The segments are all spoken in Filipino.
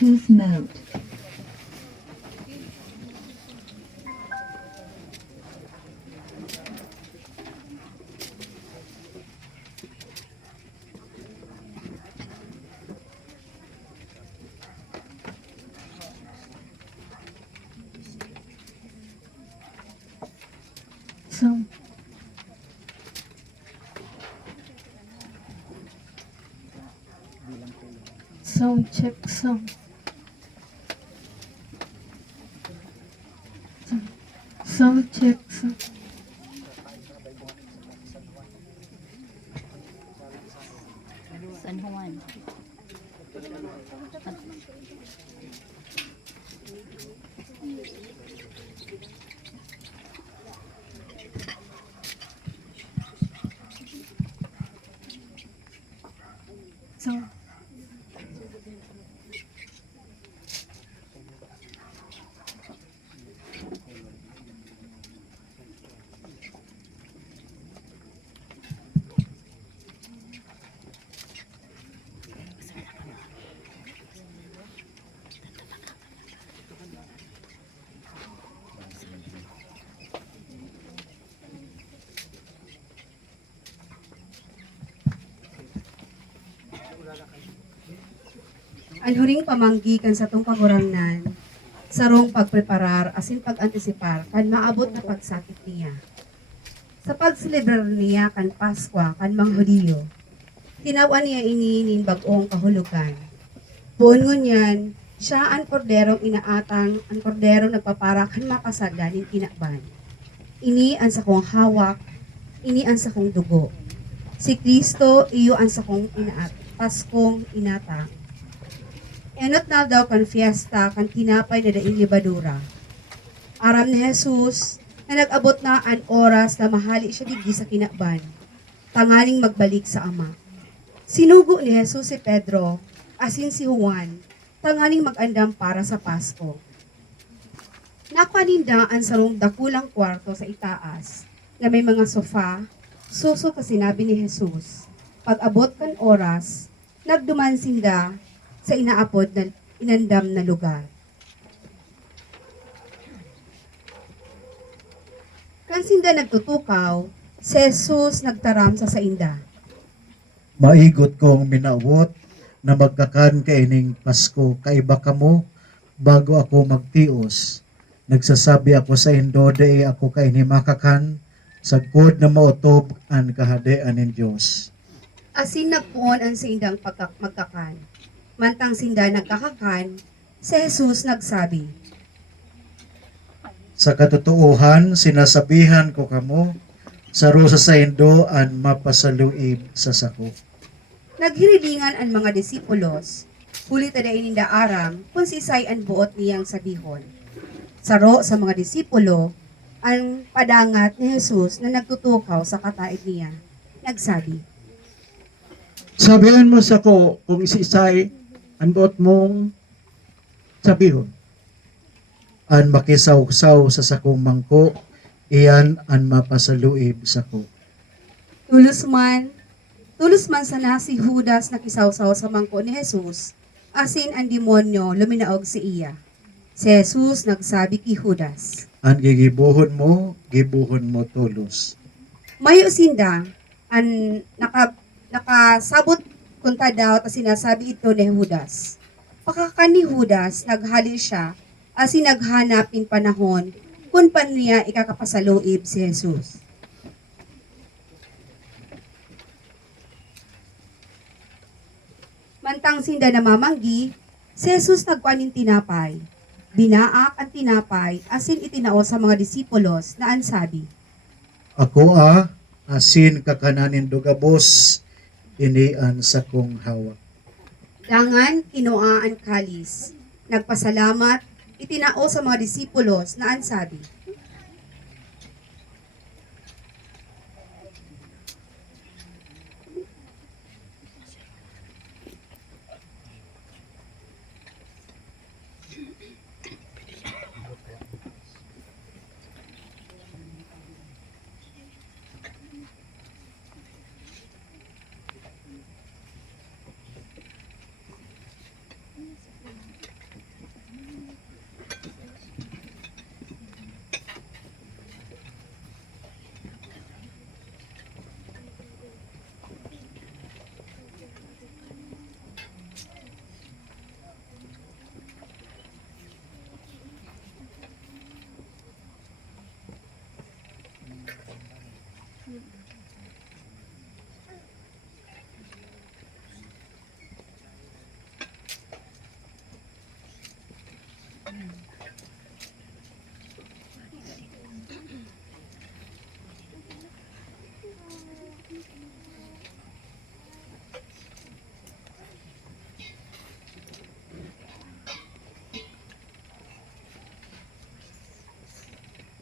Bluetooth mode. Sound. Sound check, sound. Sound check, sound. San Juan. Sound. Ang huring pamanggikan sa tong kagurangnan, sarong pagpreparar asin pag-antisipar kan maabot na pagsakit niya. Sa pagselebrar niya kan Paskwa kan mga Hudiyo, tinawan niya inin bagong kahulugan. Buon ngunyan, siya ang korderong inaatang, ang korderong nagpapara kan mapasada ning kinakban. Ini ang sakong hawak, ini ang sakong dugo. Si Kristo iyo ang sakong Paskong inatang. Enot na daw kan fiesta kan tinapay na daing libadura. Aram ni Jesus na nag-abot na ang oras na mahali siya digdi sa kinakban. Tanganing magbalik sa Ama. Sinugo ni Jesus si Pedro, asin si Juan, tanganing mag-andam para sa Pasko. Nakuaninda ang sarong dakulang kwarto sa itaas na may mga sofa, suso ka sinabi ni Jesus. Pag-abot kan oras, nagdumansinda sa inaapod na inandam na lugar. Kansinda nagtutukaw, si Jesus nagtaram sa sainda. Maigot kong minawot na magkakan kaining Pasko kaiba kamo bago ako magtios. Nagsasabi ako sa indo dai ako kaini makakan sagkod na maotob ang kahadean ng Dios. Asin nagpuon ang saindang magkakan. Mantang sinda nagkakakan, si Jesus nagsabi, Sa katotohanan sinasabihan ko kamo saro sa saindo ang mapasaluib sa sako. Naghirilingan ang mga disipulos, huli tadain ninda aram kung si Isay ang buot niyang sabihon. Saro sa mga disipulo, ang padangat ni Jesus na nagtutukaw sa kataid niya. Nagsabi, Sabihan mo sa ko kung isisay ang buot mong sabihon. Ang makisaw-saw sa sakong mangko, iyan ang mapasaluib sako. tulos man sana si Judas nakisawsaw sa mangko ni Jesus, asin ang demonyo luminaog si iya. Si Jesus nagsabi kay Judas, Ang gibuhon mo tulos. Mayo sinda, ang nakasabot kunta daw at sinasabi ito ni Judas. Pagkakan ni Judas, naghali siya, asin naghanapin panahon kung paano niya ikakapasaluib si Jesus. Mantang sinda namamanggi, si Jesus nagkuanin tinapay. Binaak ang tinapay, asin itinao sa mga disipulos na ansabi, Ako asin kakananin dugabos, inian sa kong hawak. Dangan kinuha ang kalis. Nagpasalamat, itinao sa mga disipulos na ansabi,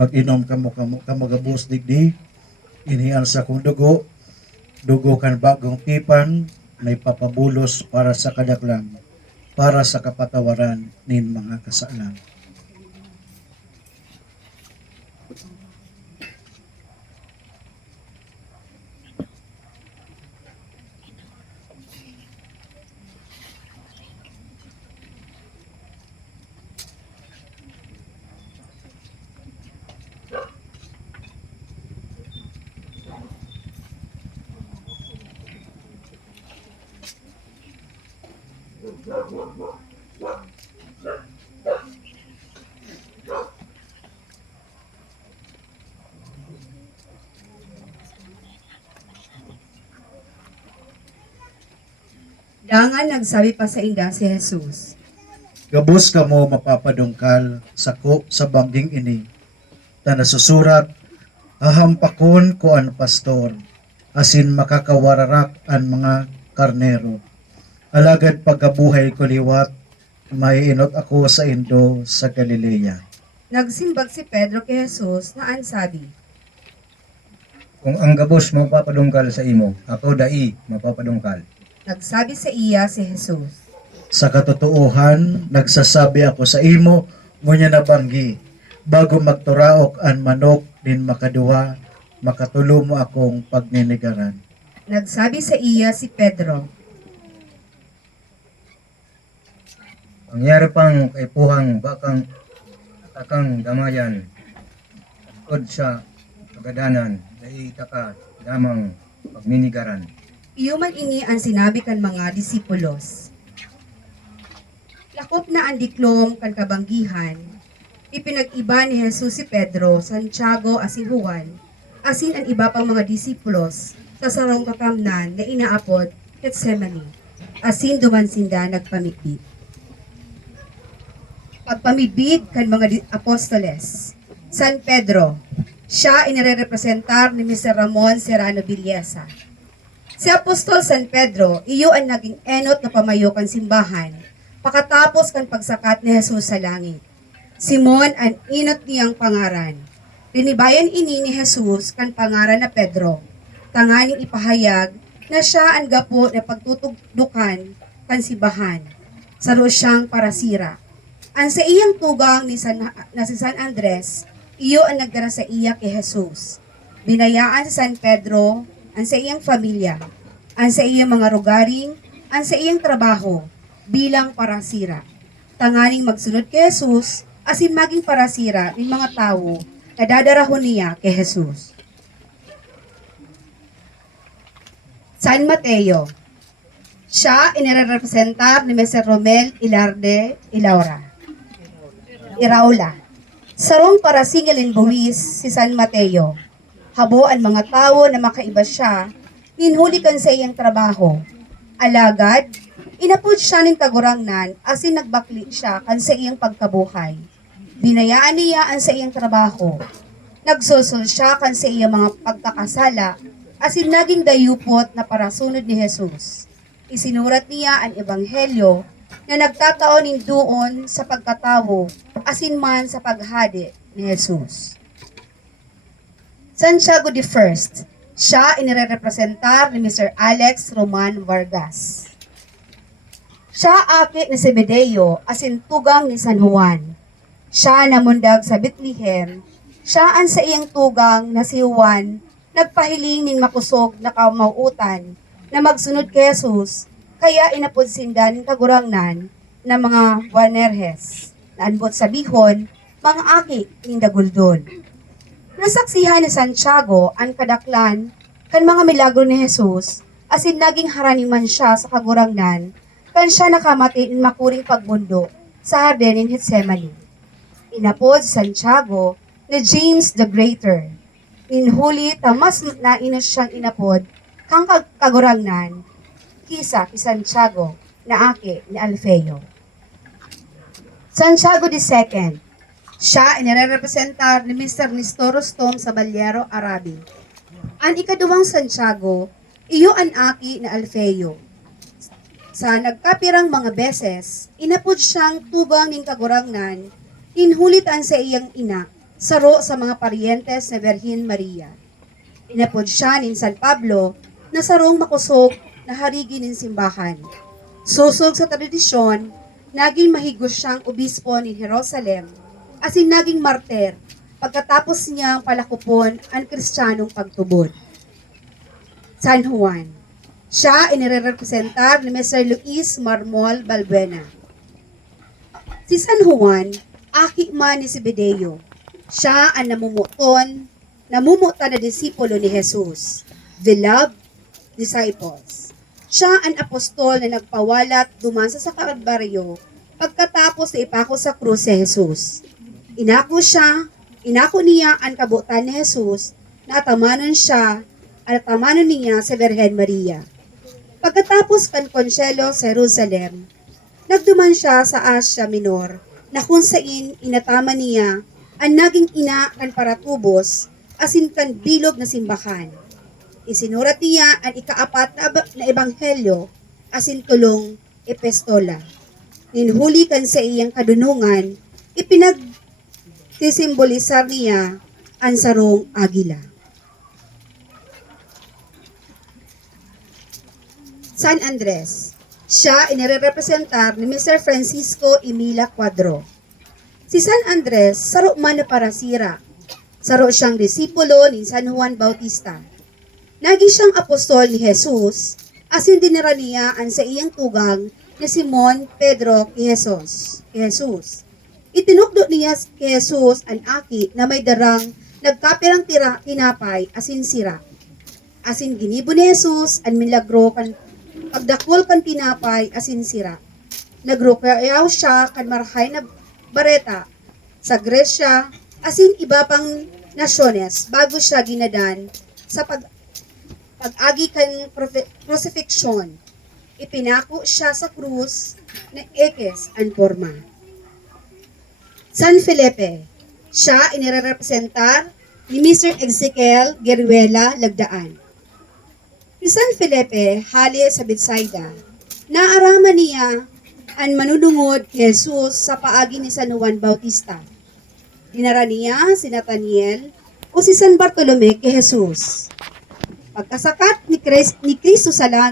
Mag-inom kamo gabos digdi, inihan sa kong dugo, dugo kan bagong tipan, may papabulos para sa kadaklan, para sa kapatawaran nin mga kasalan. Dangan nagsabi pa sa inda si Jesus. Gabos kamo mapapadungkal sako sa bangging ini. Ta nasusurat, ahampakon ko an pastor, asin makakawararak an mga karnero. Alagad pagkabuhay ko liwat, may inot ako sa Indo sa Galilea. Nagsimbag si Pedro kay Jesus na ansabi, Kung ang gabos mapapadungkal sa imo, ako dai mapapadungkal. Nagsabi sa iya si Jesus. Sa katotohan, nagsasabi ako sa imo, ngunya nabanggi, bago magturaok an manok din makaduwa, makatulo mo akong pagninigaran. Nagsabi sa iya si Pedro. Pangyari pang kaipuhang bakang takang damayan, kod sa kagadanan, dai taka damang pagminigaran. Iyuman ini ang sinabi kan mga disipulos. Lakop na ang diklom kan kabanggihan, ipinag-iba ni Jesus si Pedro, Santiago asin Juan, asin ang iba pang mga disipulos sa sarong kakamnan na inaapod Gethsemane, asin dumansinda nagpamigbig. Pagpamibig kan mga apostoles, San Pedro, siya inirepresentar ni Mr. Ramon Serrano Villesa. Si Apostol San Pedro, iyo ang naging enot na pamayo kan simbahan, pakatapos kan pagsakat ni Jesus sa langit. Simon ang inot niyang pangaran. Rinibayan ini ni Jesus kan pangaran na Pedro, tanganing ipahayag na siya ang gapo na pagtutugdukan kan simbahan, saro siyang parasira. Ang sa iyang tugang ni si San Andres, iyo ang nagdara sa iya kay Jesus. Binayaan si San Pedro, ang sa iyang pamilya, ang sa iyang mga rugaring, ang sa iyang trabaho, bilang parasira. Tanganing magsunod kay Jesus, asin maging parasira ng mga tao na dadarahon niya kay Jesus. San Mateo, siya inirepresentar ni Mr. Romel Ilarde Iraula. Sarong para singilin buwis si San Mateo. Habo ang mga tao na makaiba siya, ninhulikan sa iyang trabaho. Alagad, inapod siya ng kagurangnan asin nagbakli siya kan sa iyang pagkabuhay. Binayaan niya ang sa iyang trabaho. Nagsusul siya kan sa iyang mga pagkakasala asin naging dayupot na parasunod ni Jesus. Isinurat niya ang ebanghelyo na nagtataonin doon sa pagkatawo asin man sa paghadi ni Jesus. Santiago I, siya inirepresentar ni Mr. Alex Roman Vargas. Siya aki ni Zebedeo asin tugang ni San Juan. Siya namundag sa Bethlehem, siya ang sa iyang tugang na si Juan nagpahiling ning makusog na kamauutan na magsunod kay Jesus, kaya inapod sinda ng kagurangnan na mga Boanerges, na anbot sa bihon, mga aki ning daguldon. Nasaksihan ni Santiago ang kadaklan kan mga milagro ni Jesus, asin naging harani man siya sa kagurangnan, kan siya nakamati in makuring pagbundo sa Harden in Gethsemane. Inapod si Santiago ni James the Greater. Inhuli ta mas nainos siyang inapod kang kagurangnan kisa ki Santiago na aki ni Alfeo. Santiago II, siya inirepresentar ni Mr. Nestoros Tom sa Balyero, Arabi. Ang ikaduwang Santiago, iyo ang aki ni Alfeo. Sa nagkapirang mga beses, inapod siyang tugang ng kagurangnan, inhulitan sa iyang ina, saro sa mga paryentes na Birhen Maria. Inapod siya ni San Pablo na sarong makusog na harigi ng simbahan. Susog sa tradisyon, naging mahigos siyang obispo ni Jerusalem, asin naging martir pagkatapos niyang palakupon ang kristyanong pagtubod. San Juan. Siya inirepresentar ni Mr. Luis Marmol Balbuena. Si San Juan, aki man ni Zebedeo. Siya ang namumuta na disipulo ni Jesus, beloved disciples. Siya ang apostol na nagpawalat duman sa Kalbaryo pagkatapos na ipako sa krus si Jesus. Inako niya ang kabutan ni Jesus na atamanon niya sa Birhen Maria. Pagkatapos kan konsyelo sa Jerusalem, nagduman siya sa Asia Minor na kung saan inatama niya ang naging ina kan paratubos asin kan bilog na simbahan. Isinurat niya ang ikaapat na ebanghelyo asin tulong epistola. Ninhuli kan sa iyang kadunungan, ipinagsisimbolisar niya ang sarong agila. San Andres. Siya inirepresentar ni Mr. Francisco Emila Cuadro. Si San Andres, saro man na parasira. Saro siyang disipulo ni San Juan Bautista. Nagi siyang apostol ni Jesus, asin dinara niya ang sa iyang tugang ni Simon Pedro kay Jesus. Itinukdo niya kay Jesus ang aki na may darang nagkapirang tinapay asin sira. Asin ginibo ni Jesus ang milagro kan pagdakol kan tinapay asin sira. Nagrukyaw siya kan marhay na bareta sa Gresya asin iba pang nasyones bago siya ginadan sa pag-agi kan crucifixion. Ipinako siya sa krus na ekes ang forma. San Felipe. Siya inirepresentar ni Mr. Ezekiel Gueruela Lagdaan. Si San Felipe, hali sa Bethsaida, naaraman niya ang manunungod kay Jesus sa paagi ni San Juan Bautista. Dinara niya si Nathaniel o si San Bartolome kay Jesus. Pagkasakat ni Cristo sa langit,